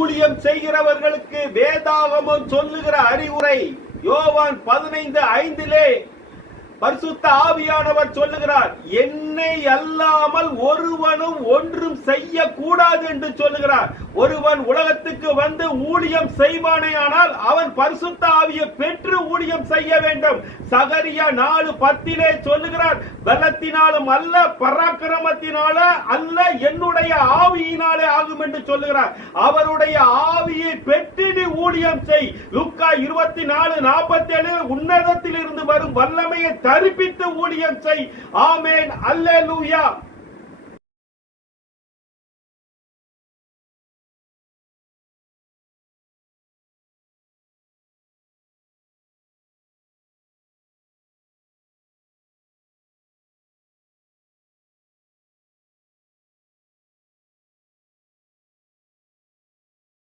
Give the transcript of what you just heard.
ஊழியம் செய்கிறவர்களுக்கு வேதாகமம் சொல்லுகிற அறிவுரை யோவான் 15:5 பரிசுத்த ஆவியானவர் சொல்லுகிறார், என்னை அல்லாமல் ஒருவனும் ஒன்றும் செய்யக்கூடாது என்று சொல்லுகிறார். ஒருவன் உலகத்துக்கு வந்து ஊழியம் செய்வானேயானால் அவன் பரிசுத்த ஆவியை பெற்று ஊழியம் செய்ய வேண்டும். சகரியா 4:10 சொல்லுகிறார், பலத்தினாலும் அல்ல பராக்கிரமத்தினால அல்ல என்னுடைய ஆவியினாலே ஆகும் என்று சொல்லுகிறார். அவருடைய ஆவியை பெற்று நீ ஊழியம் செய். லூக்கா 24:47 உன்னதத்தில் இருந்து வரும் வல்லமையை தரிப்பித்து ஊழியம் செய். ஆமென், அல்லேலூயா.